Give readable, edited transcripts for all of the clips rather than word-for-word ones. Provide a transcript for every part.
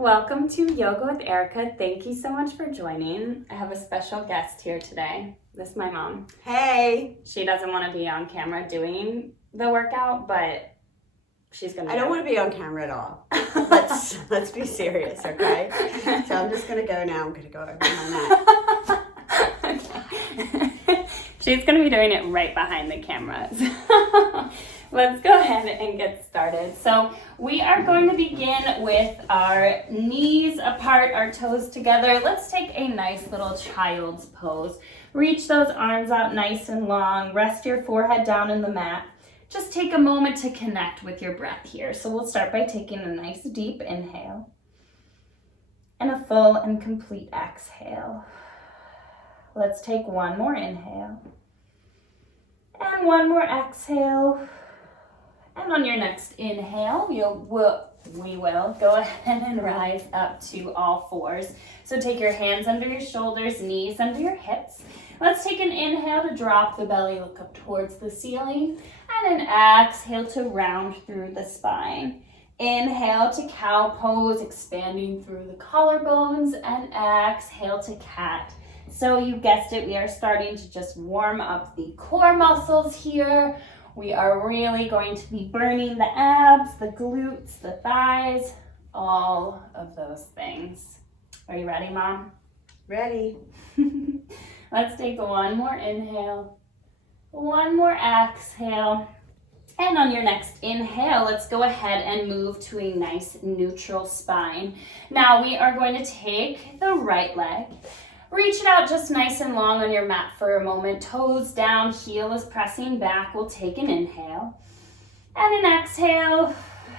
Welcome to Yoga with Erica. Thank you so much for joining. I have a special guest here today. This is my mom. Hey. She doesn't want to be on camera doing the workout, but she's gonna. I don't want to be on camera at all. Let's be serious, okay? So I'm just gonna go now. I'm gonna go over my mat. She's gonna be doing it right behind the cameras. Let's go ahead and get started. So we are going to begin with our knees apart, our toes together. Let's take a nice little child's pose. Reach those arms out nice and long. Rest your forehead down in the mat. Just take a moment to connect with your breath here. So we'll start by taking a nice deep inhale and a full and complete exhale. Let's take one more inhale and one more exhale. And on your next inhale, we will go ahead and rise up to all fours. So take your hands under your shoulders, knees under your hips. Let's take an inhale to drop the belly, look up towards the ceiling, and an exhale to round through the spine. Inhale to cow pose, expanding through the collarbones, and exhale to cat. So you guessed it, we are starting to just warm up the core muscles here. We are really going to be burning the abs, the glutes, the thighs, all of those things. Are you ready, Mom? Ready. Let's take one more inhale, one more exhale. And on your next inhale, let's go ahead and move to a nice neutral spine. Now we are going to take the right leg. Reach it out just nice and long on your mat for a moment. Toes down, heel is pressing back. We'll take an inhale and an exhale.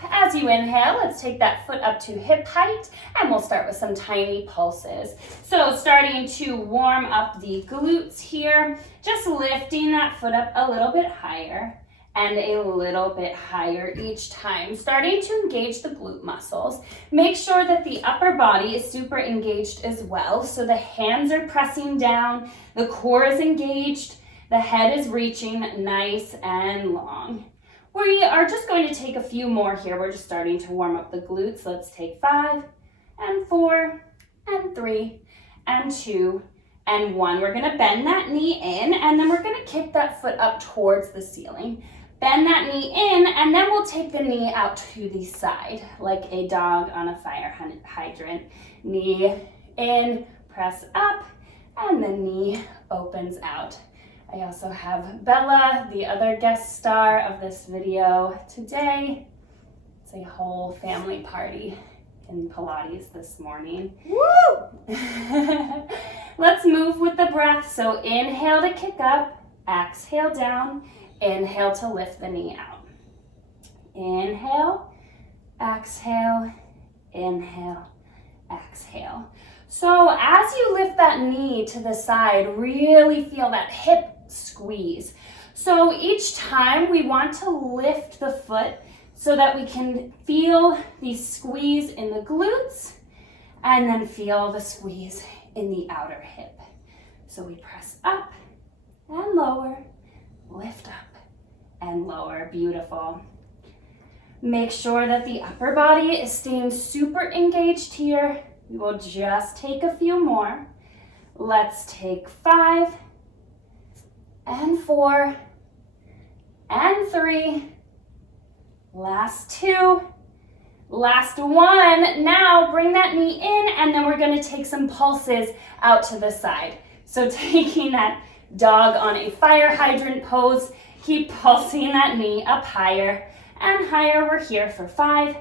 As you inhale, let's take that foot up to hip height and we'll start with some tiny pulses. So starting to warm up the glutes here, just lifting that foot up a little bit higher and a little bit higher each time. Starting to engage the glute muscles. Make sure that the upper body is super engaged as well. So the hands are pressing down, the core is engaged, the head is reaching nice and long. We are just going to take a few more here. We're just starting to warm up the glutes. Let's take 5 and 4 and 3 and 2 and 1. We're gonna bend that knee in and then we're gonna kick that foot up towards the ceiling. Bend that knee in, and then we'll take the knee out to the side, like a dog on a fire hydrant. Knee in, press up, and the knee opens out. I also have Bella, the other guest star of this video today. It's a whole family party in Pilates this morning. Woo! Let's move with the breath. So inhale to kick up, exhale down. Inhale to lift the knee out. Inhale, exhale, inhale, exhale. So as you lift that knee to the side, really feel that hip squeeze. So each time we want to lift the foot so that we can feel the squeeze in the glutes and then feel the squeeze in the outer hip. So we press up and lower, lift up and lower. Beautiful. Make sure that the upper body is staying super engaged here. We will just take a few more. Let's take 5 and 4 and 3. Last 2. Last 1. Now bring that knee in and then we're going to take some pulses out to the side. So taking that dog on a fire hydrant pose, keep pulsing that knee up higher and higher. We're here for 5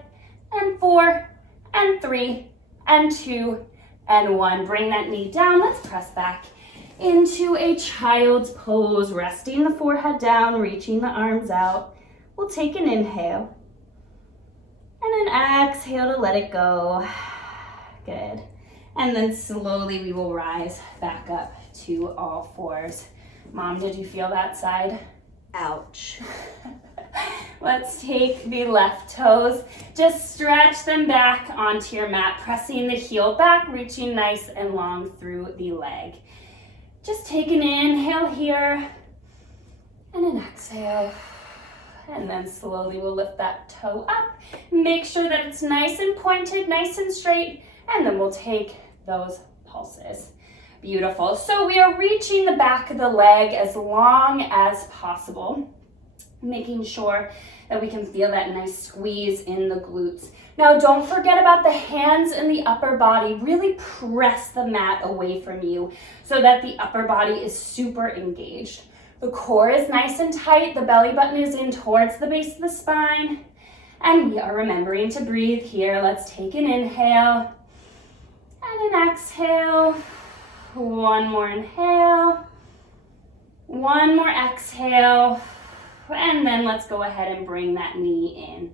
and 4 and 3 and 2 and 1. Bring that knee down. Let's press back into a child's pose, resting the forehead down, reaching the arms out. We'll take an inhale and an exhale to let it go. Good. And then slowly we will rise back up to all fours. Mom, did you feel that side? Ouch. Let's take the left toes. Just stretch them back onto your mat, pressing the heel back, reaching nice and long through the leg. Just take an inhale here and an exhale. And then slowly we'll lift that toe up. Make sure that it's nice and pointed, nice and straight, and then we'll take those pulses. Beautiful. So we are reaching the back of the leg as long as possible, making sure that we can feel that nice squeeze in the glutes. Now don't forget about the hands and the upper body. Really press the mat away from you so that the upper body is super engaged. The core is nice and tight. The belly button is in towards the base of the spine. And we are remembering to breathe here. Let's take an inhale and an exhale. One more inhale. One more exhale. And then let's go ahead and bring that knee in.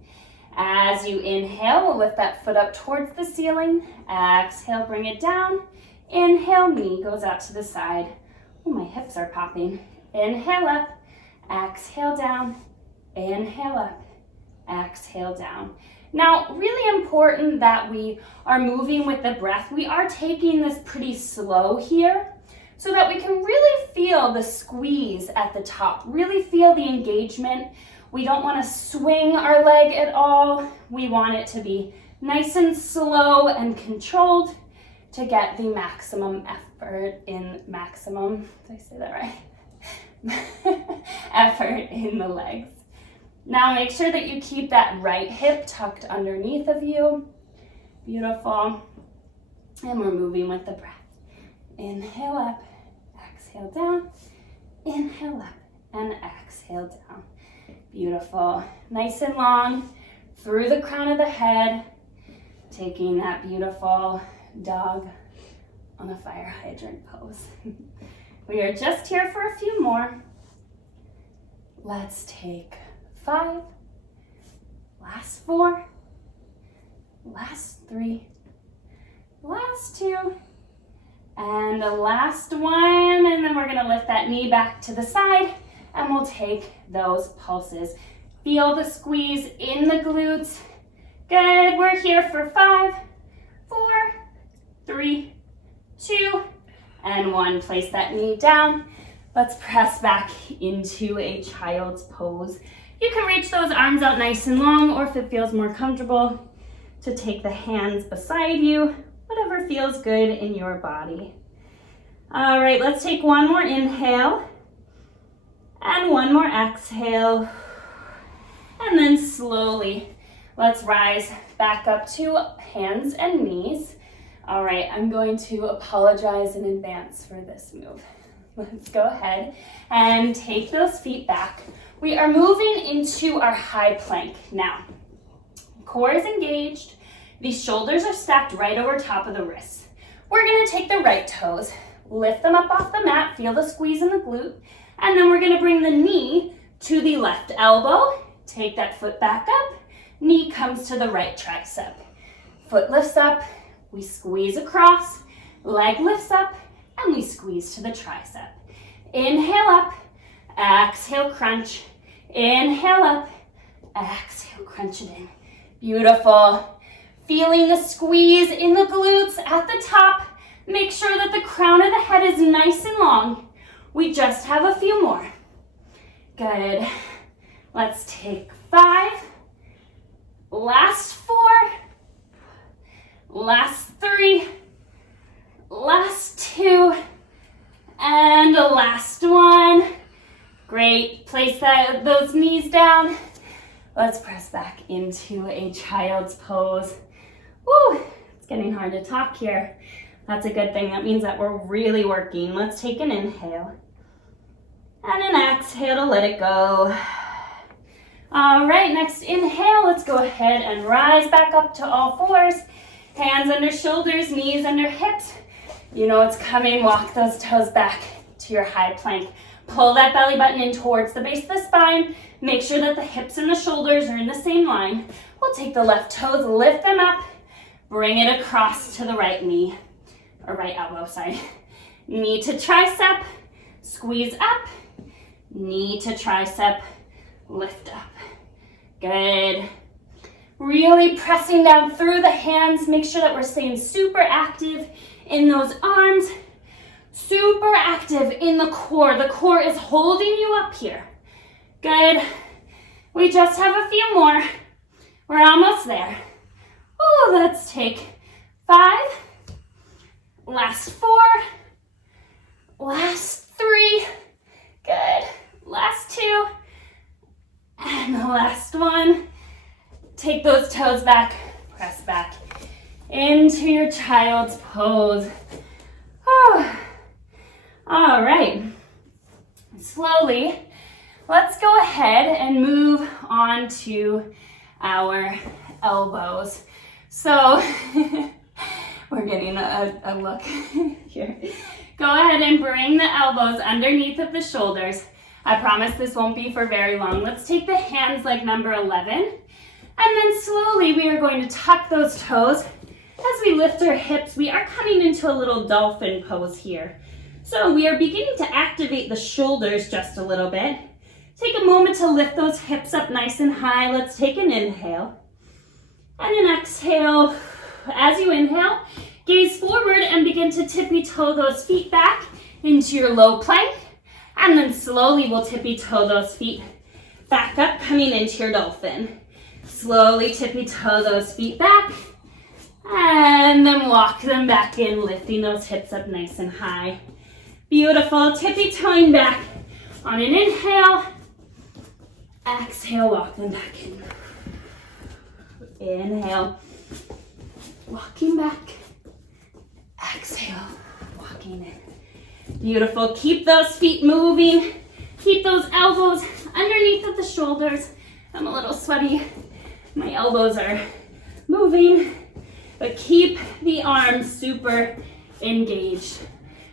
As you inhale, we'll lift that foot up towards the ceiling. Exhale, bring it down. Inhale, knee goes out to the side. Oh, my hips are popping. Inhale up, exhale down, inhale up, exhale down. Now, really important that we are moving with the breath. We are taking this pretty slow here so that we can really feel the squeeze at the top, really feel the engagement. We don't want to swing our leg at all. We want it to be nice and slow and controlled to get the maximum effort in maximum. Did I say that right? Effort in the legs. Now make sure that you keep that right hip tucked underneath of you. Beautiful. And we're moving with the breath. Inhale up, exhale down, inhale up, and exhale down. Beautiful. Nice and long through the crown of the head, taking that beautiful dog on a fire hydrant pose. We are just here for a few more. Let's take 5, last 4, last 3, last 2, and the last one. And then we're gonna lift that knee back to the side and we'll take those pulses. Feel the squeeze in the glutes. Good, we're here for 5, 4, 3, 2, and 1. Place that knee down. Let's press back into a child's pose. You can reach those arms out nice and long, or if it feels more comfortable, to take the hands beside you, whatever feels good in your body. All right, let's take one more inhale and one more exhale. And then slowly, let's rise back up to hands and knees. All right, I'm going to apologize in advance for this move. Let's go ahead and take those feet back. We are moving into our high plank now. Core is engaged. The shoulders are stacked right over top of the wrists. We're gonna take the right toes, lift them up off the mat, feel the squeeze in the glute, and then we're gonna bring the knee to the left elbow, take that foot back up, knee comes to the right tricep. Foot lifts up, we squeeze across, leg lifts up, and we squeeze to the tricep. Inhale up, exhale, crunch. Inhale up, exhale, crunch it in. Beautiful. Feeling the squeeze in the glutes at the top. Make sure that the crown of the head is nice and long. We just have a few more. Good. Let's take 5. Last 4. Last 3. Last 2. And the last one. Great. Place those knees down. Let's press back into a child's pose. Woo, it's getting hard to talk here. That's a good thing. That means that we're really working. Let's take an inhale and an exhale to let it go. All right, next inhale. Let's go ahead and rise back up to all fours. Hands under shoulders, knees under hips. You know it's coming. Walk those toes back to your high plank. Pull that belly button in towards the base of the spine. Make sure that the hips and the shoulders are in the same line. We'll take the left toes, lift them up, bring it across to the right knee, or right elbow, sorry. Knee to tricep, squeeze up, knee to tricep, lift up. Good. Really pressing down through the hands. Make sure that we're staying super active in those arms. Super active in the core. The core is holding you up here. Good. We just have a few more. We're almost there. Oh, let's take 5. Last 4. Last 3. Good. Last 2. And the last one. Take those toes back. Press back into your child's pose. Oh. All right. Slowly, let's go ahead and move on to our elbows. So we're getting a look here. Go ahead and bring the elbows underneath of the shoulders. I promise this won't be for very long. Let's take the hands like number 11. And then slowly we are going to tuck those toes. As we lift our hips, we are coming into a little dolphin pose here. So we are beginning to activate the shoulders just a little bit. Take a moment to lift those hips up nice and high. Let's take an inhale. And an exhale. As you inhale, gaze forward and begin to tippy-toe those feet back into your low plank. And then slowly we'll tippy-toe those feet back up, coming into your dolphin. Slowly tippy-toe those feet back. And then walk them back in, lifting those hips up nice and high. Beautiful. Tippy-toeing back on an inhale. Exhale, walk them back in. Inhale. Walking back. Exhale, walking in. Beautiful. Keep those feet moving. Keep those elbows underneath of the shoulders. I'm a little sweaty. My elbows are moving. But keep the arms super engaged.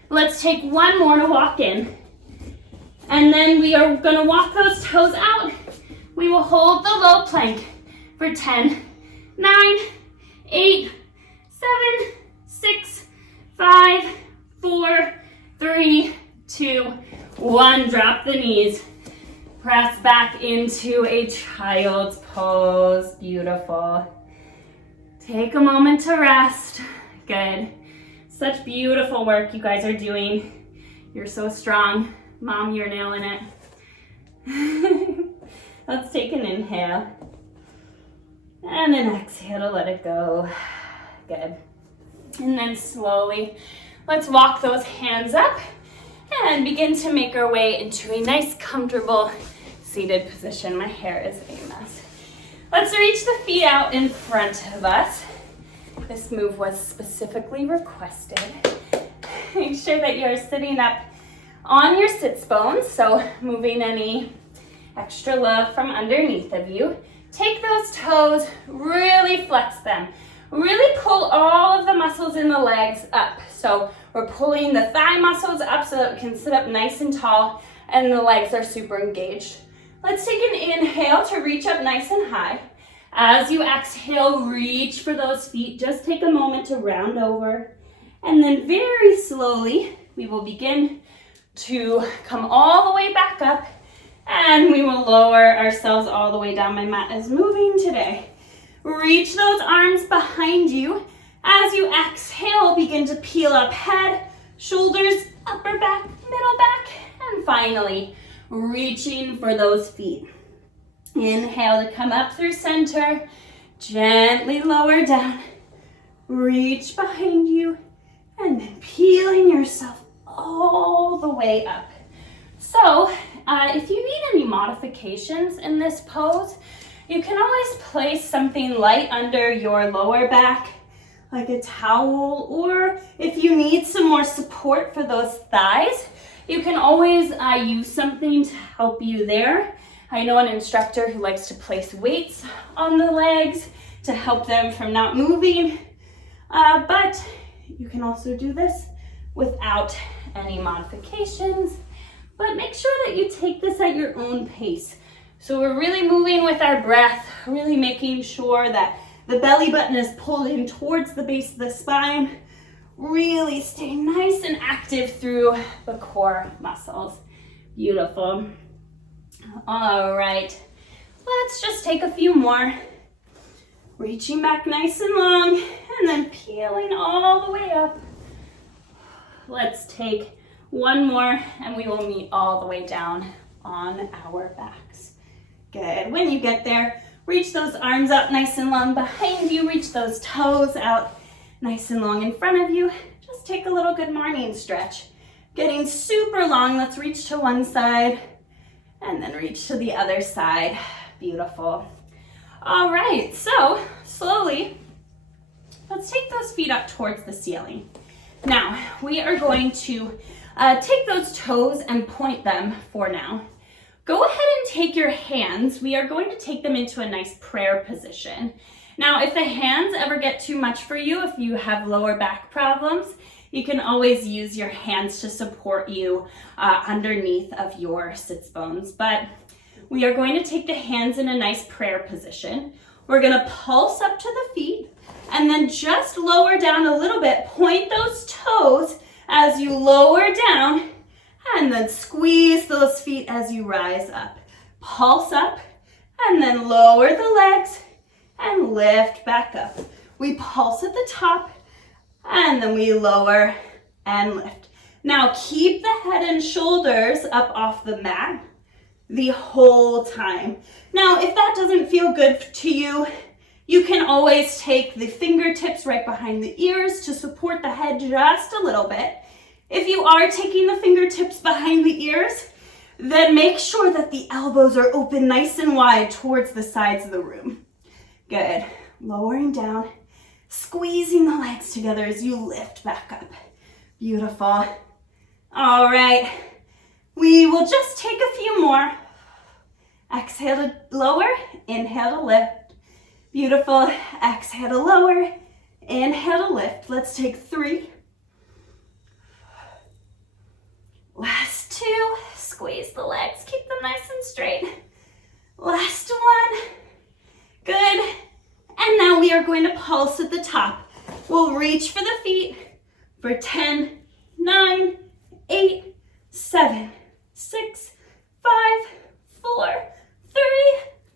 Let's take one more to walk in. And then we are going to walk those toes out. We will hold the low plank for 10, 9, 8, 7, 6, 5, 4, 3, 2, 1. Drop the knees. Press back into a child's pose. Beautiful. Take a moment to rest. Good. Such beautiful work you guys are doing. You're so strong. Mom, you're nailing it. Let's take an inhale. And an exhale to let it go. Good. And then slowly, let's walk those hands up and begin to make our way into a nice, comfortable seated position. My hair is a mess. Let's reach the feet out in front of us. This move was specifically requested. Make sure that you're sitting up on your sits bones, so moving any extra love from underneath of you. Take those toes, really flex them. Really pull all of the muscles in the legs up. So we're pulling the thigh muscles up so that we can sit up nice and tall and the legs are super engaged. Let's take an inhale to reach up nice and high. As you exhale, reach for those feet. Just take a moment to round over. And then very slowly, we will begin to come all the way back up and we will lower ourselves all the way down. My mat is moving today. Reach those arms behind you. As you exhale, begin to peel up head, shoulders, upper back, middle back, and finally, reaching for those feet. Inhale to come up through center, gently lower down, reach behind you, and then peeling yourself all the way up. So, if you need any modifications in this pose, you can always place something light under your lower back, like a towel, or if you need some more support for those thighs, you can always use something to help you there. I know an instructor who likes to place weights on the legs to help them from not moving, but you can also do this without any modifications. But make sure that you take this at your own pace. So we're really moving with our breath, really making sure that the belly button is pulled in towards the base of the spine. Really stay nice and active through the core muscles. Beautiful. All right, let's just take a few more. Reaching back nice and long and then peeling all the way up. Let's take one more and we will meet all the way down on our backs. Good. When you get there, reach those arms out nice and long behind you. Reach those toes out nice and long in front of you. Just take a little good morning stretch. Getting super long, let's reach to one side and then reach to the other side. Beautiful. All right, so slowly, let's take those feet up towards the ceiling. Now, we are going to take those toes and point them for now. Go ahead and take your hands. We are going to take them into a nice prayer position. Now, if the hands ever get too much for you, if you have lower back problems, you can always use your hands to support you underneath of your sits bones. But we are going to take the hands in a nice prayer position. We're going to pulse up to the feet and then just lower down a little bit. Point those toes as you lower down and then squeeze those feet as you rise up. Pulse up and then lower the legs and lift back up. We pulse at the top and then we lower and lift. Now keep the head and shoulders up off the mat the whole time. Now, if that doesn't feel good to you, you can always take the fingertips right behind the ears to support the head just a little bit. If you are taking the fingertips behind the ears, then make sure that the elbows are open nice and wide towards the sides of the room. Good. Lowering down, squeezing the legs together as you lift back up. Beautiful. All right. We will just take a few more. Exhale to lower, inhale to lift. Beautiful. Exhale to lower, inhale to lift. Let's take 3. Last 2. Squeeze the legs, keep them nice and straight. Last 1. Good. And now we are going to pulse at the top. We'll reach for the feet for 10, 9, 8, 7, 6, 5, 4, 3,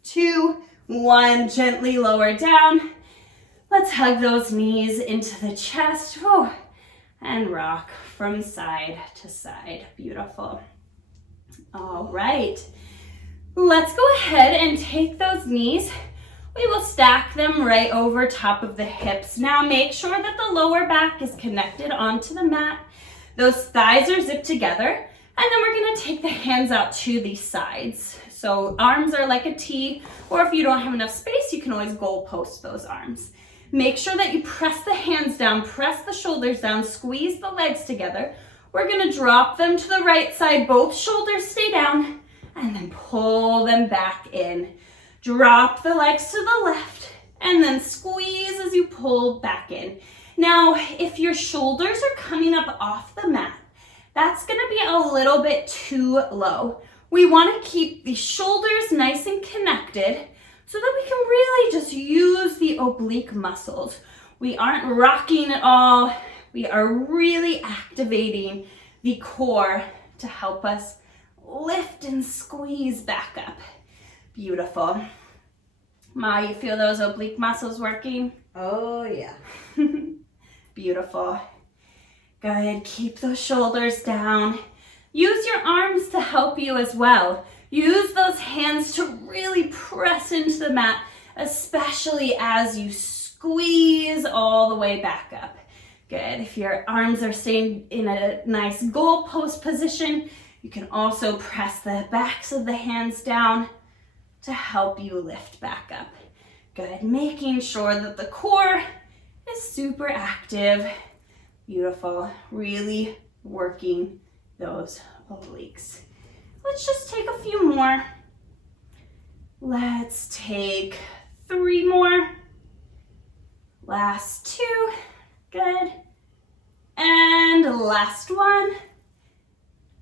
2, 1. Gently lower down. Let's hug those knees into the chest. Whew. And rock from side to side. Beautiful. All right. Let's go ahead and take those knees. We will stack them right over top of the hips. Now make sure that the lower back is connected onto the mat. Those thighs are zipped together. And then we're gonna take the hands out to the sides. So arms are like a T, or if you don't have enough space, you can always goal post those arms. Make sure that you press the hands down, press the shoulders down, squeeze the legs together. We're gonna drop them to the right side, both shoulders stay down, and then pull them back in. Drop the legs to the left, and then squeeze as you pull back in. Now, if your shoulders are coming up off the mat, that's gonna be a little bit too low. We wanna keep the shoulders nice and connected so that we can really just use the oblique muscles. We aren't rocking at all. We are really activating the core to help us lift and squeeze back up. Beautiful. Ma, you feel those oblique muscles working? Oh, yeah. Beautiful. Good. Keep those shoulders down. Use your arms to help you as well. Use those hands to really press into the mat, especially as you squeeze all the way back up. Good. If your arms are staying in a nice goal post position, you can also press the backs of the hands down to help you lift back up. Good. Making sure that the core is super active. Beautiful. Really working those obliques. Let's just take a few more. Let's take 3 more. Last 2. Good. And last 1.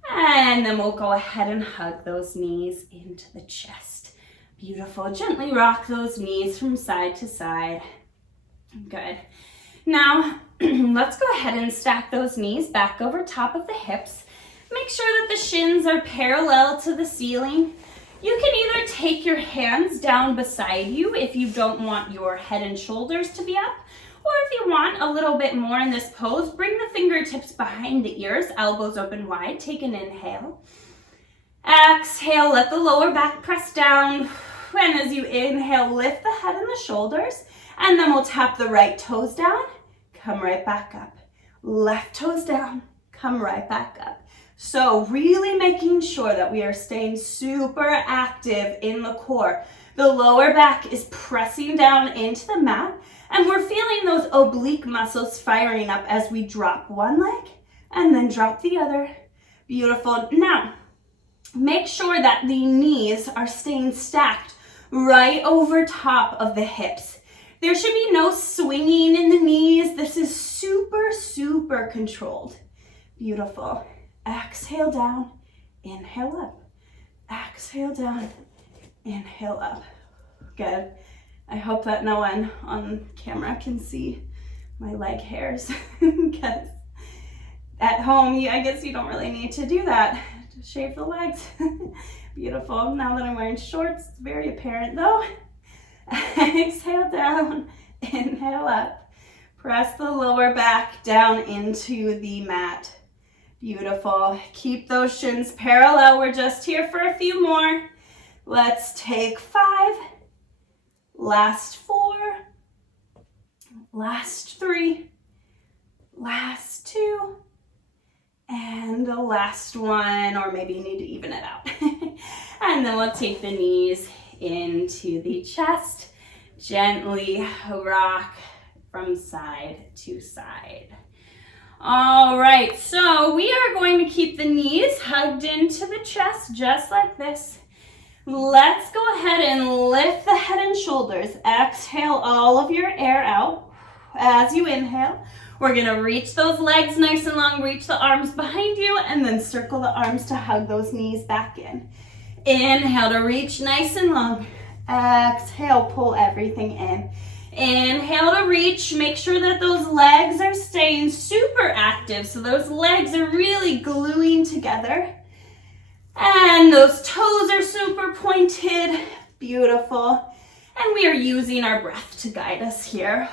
And then we'll go ahead and hug those knees into the chest. Beautiful. Gently rock those knees from side to side. Good. Now, let's go ahead and stack those knees back over top of the hips. Make sure that the shins are parallel to the ceiling. You can either take your hands down beside you if you don't want your head and shoulders to be up, or if you want a little bit more in this pose, bring the fingertips behind the ears, elbows open wide. Take an inhale. Exhale, let the lower back press down. And as you inhale, lift the head and the shoulders. And then we'll tap the right toes down, come right back up. Left toes down, come right back up. So really making sure that we are staying super active in the core. The lower back is pressing down into the mat, and we're feeling those oblique muscles firing up as we drop one leg and then drop the other. Beautiful. Now, make sure that the knees are staying stacked right over top of the hips. There should be no swinging in the knees. This is super, super controlled. Beautiful. Exhale down, inhale up. Exhale down, inhale up. Good. I hope that no one on camera can see my leg hairs because at home, I guess you don't really need to do that. Just shave the legs. Beautiful. Now that I'm wearing shorts, it's very apparent though. Exhale down, inhale up. Press the lower back down into the mat. Beautiful. Keep those shins parallel. We're just here for a few more. Let's take 5. Last 4. Last 3. Last 2. And the last one, or maybe you need to even it out. And then we'll take the knees into the chest. Gently rock from side to side. All right, so we are going to keep the knees hugged into the chest just like this. Let's go ahead and lift the head and shoulders. Exhale all of your air out. As you inhale, we're gonna reach those legs nice and long, reach the arms behind you, and then circle the arms to hug those knees back in. Inhale to reach nice and long. Exhale, pull everything in. Inhale to reach. Make sure that those legs are staying super active. So those legs are really gluing together. And those toes are super pointed. Beautiful. And we are using our breath to guide us here.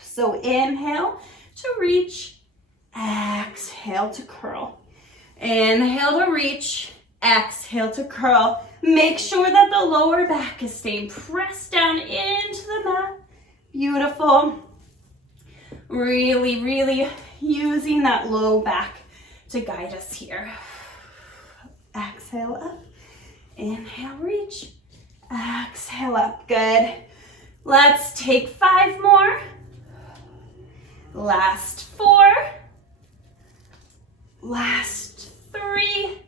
So inhale to reach. Exhale to curl. Inhale to reach. Exhale to curl. Make sure that the lower back is staying pressed down into the mat. Beautiful. Really, really using that low back to guide us here. Exhale up. Inhale, reach. Exhale up. Good. Let's take 5 more. Last 4. Last 3.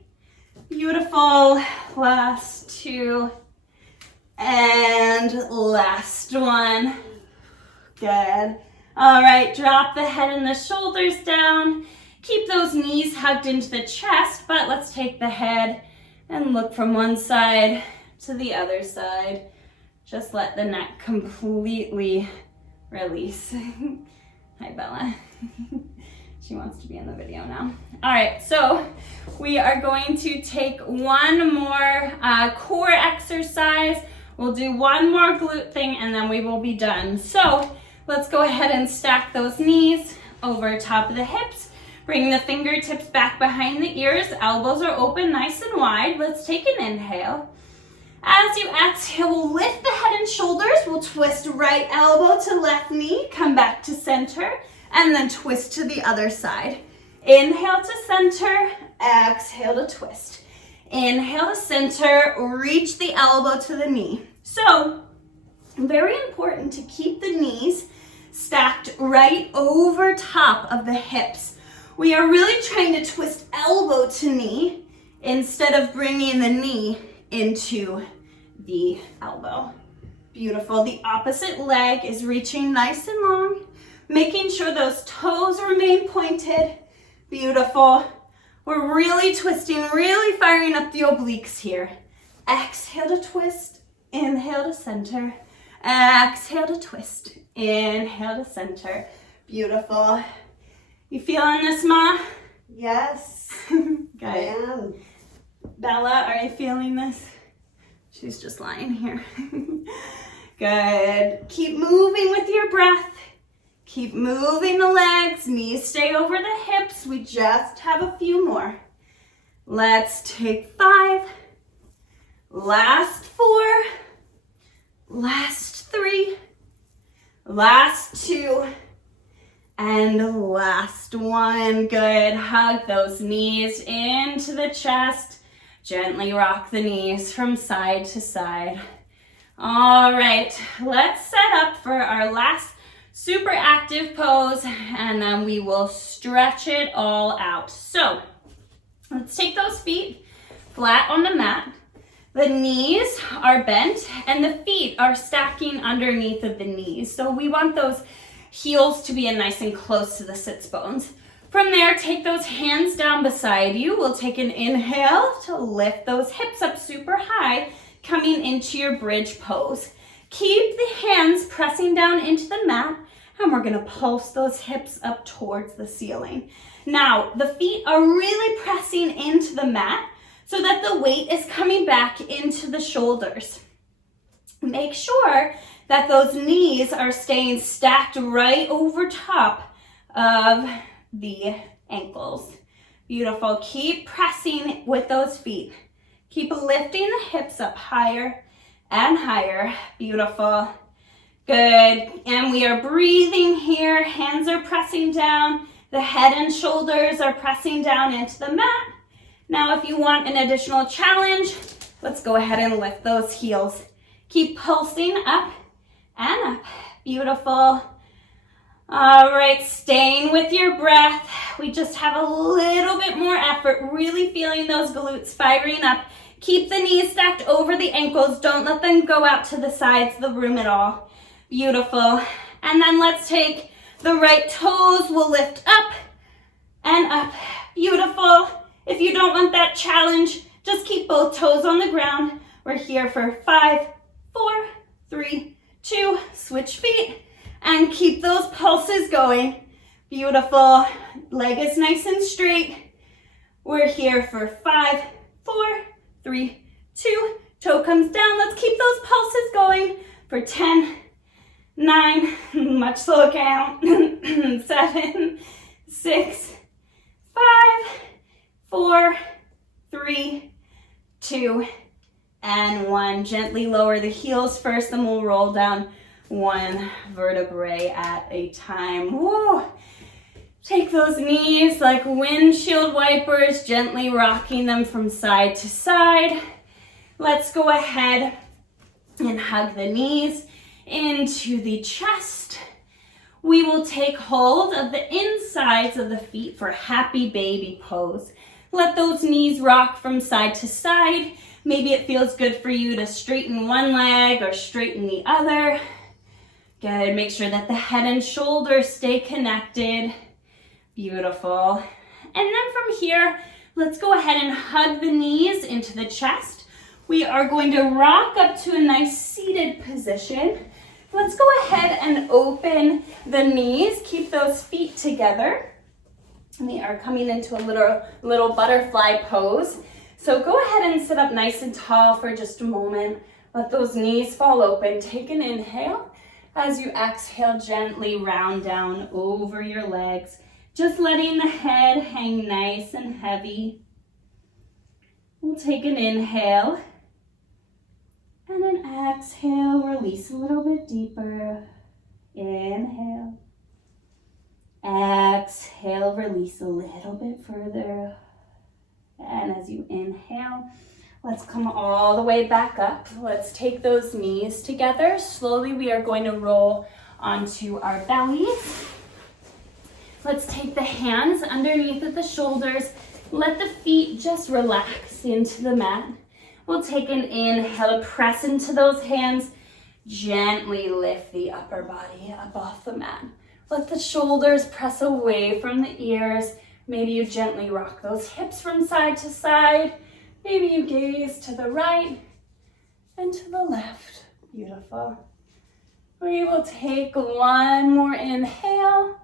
Beautiful. Last 2. And last 1. Good. All right, drop the head and the shoulders down. Keep those knees hugged into the chest, but let's take the head and look from one side to the other side. Just let the neck completely release. Hi, Bella. She wants to be in the video now. All right, so we are going to take one more core exercise. We'll do one more glute thing and then we will be done. So let's go ahead and stack those knees over top of the hips. Bring the fingertips back behind the ears. Elbows are open nice and wide. Let's take an inhale. As you exhale, we'll lift the head and shoulders. We'll twist right elbow to left knee. Come back to center and then twist to the other side. Inhale to center. Exhale to twist. Inhale to center. Reach the elbow to the knee. So, very important to keep the knees stacked right over top of the hips. We are really trying to twist elbow to knee instead of bringing the knee into the elbow. Beautiful. The opposite leg is reaching nice and long, making sure those toes remain pointed. Beautiful. We're really twisting, really firing up the obliques here. Exhale to twist. Inhale to center. Exhale to twist. Inhale to center. Beautiful. You feeling this, Ma? Yes. Good. I am. Bella, are you feeling this? She's just lying here. Good. Keep moving with your breath. Keep moving the legs. Knees stay over the hips. We just have a few more. Let's take 5. Last 4. Last 3. Last 2. And last 1. Good. Hug those knees into the chest. Gently rock the knees from side to side. All right, let's set up for our last super active pose, and then we will stretch it all out. So let's take those feet flat on the mat. The knees are bent and the feet are stacking underneath of the knees. So we want those heels to be nice and close to the sits bones. From there, take those hands down beside you. We'll take an inhale to lift those hips up super high, coming into your bridge pose. Keep the hands pressing down into the mat, and we're gonna pulse those hips up towards the ceiling. Now, the feet are really pressing into the mat so that the weight is coming back into the shoulders. Make sure that those knees are staying stacked right over top of the ankles. Beautiful. Keep pressing with those feet. Keep lifting the hips up higher and higher. Beautiful. Good. And we are breathing here. Hands are pressing down. The head and shoulders are pressing down into the mat. Now, if you want an additional challenge, let's go ahead and lift those heels. Keep pulsing up and up. Beautiful. All right, staying with your breath. We just have a little bit more effort, really feeling those glutes firing up. Keep the knees stacked over the ankles. Don't let them go out to the sides of the room at all. Beautiful. And then let's take the right toes. We'll lift up and up. Beautiful. If you don't want that challenge, just keep both toes on the ground. We're here for 5, 4, 3, 2, switch feet. And keep those pulses going. Beautiful. Leg is nice and straight. We're here for 5, 4, 3, 2. Toe comes down. Let's keep those pulses going for 10, 9, much slower count, 7, 6, 5, 4, 3, 2, and 1. Gently lower the heels first, then we'll roll down 1 vertebrae at a time. Woo. Take those knees like windshield wipers, gently rocking them from side to side. Let's go ahead and hug the knees into the chest. We will take hold of the insides of the feet for happy baby pose. Let those knees rock from side to side. Maybe it feels good for you to straighten one leg or straighten the other. Good. Make sure that the head and shoulders stay connected. Beautiful. And then from here, let's go ahead and hug the knees into the chest. We are going to rock up to a nice seated position. Let's go ahead and open the knees. Keep those feet together. We are coming into a little butterfly pose. So go ahead and sit up nice and tall for just a moment. Let those knees fall open. Take an inhale. As you exhale, gently round down over your legs, just letting the head hang nice and heavy. We'll take an inhale and an exhale, release a little bit deeper. Inhale. Exhale, release a little bit further. And as you inhale, let's come all the way back up. Let's take those knees together. Slowly, we are going to roll onto our bellies. Let's take the hands underneath of the shoulders. Let the feet just relax into the mat. We'll take an inhale, press into those hands. Gently lift the upper body up off the mat. Let the shoulders press away from the ears. Maybe you gently rock those hips from side to side. Maybe you gaze to the right and to the left. Beautiful. We will take one more inhale.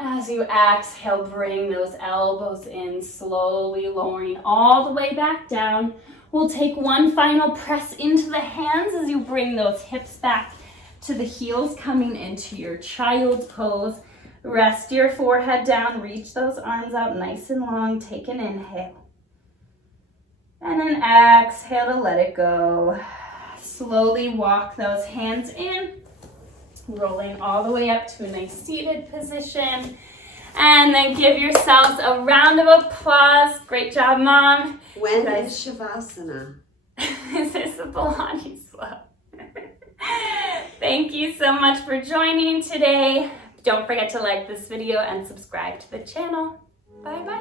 As you exhale, bring those elbows in, slowly lowering all the way back down. We'll take one final press into the hands as you bring those hips back to the heels, coming into your child's pose. Rest your forehead down, reach those arms out nice and long. Take an inhale. And an exhale to let it go. Slowly walk those hands in, rolling all the way up to a nice seated position. And then give yourselves a round of applause. Great job, Mom. When is Shavasana? This is the Pilates Flow. Thank you so much for joining today. Don't forget to like this video and subscribe to the channel. Bye-bye.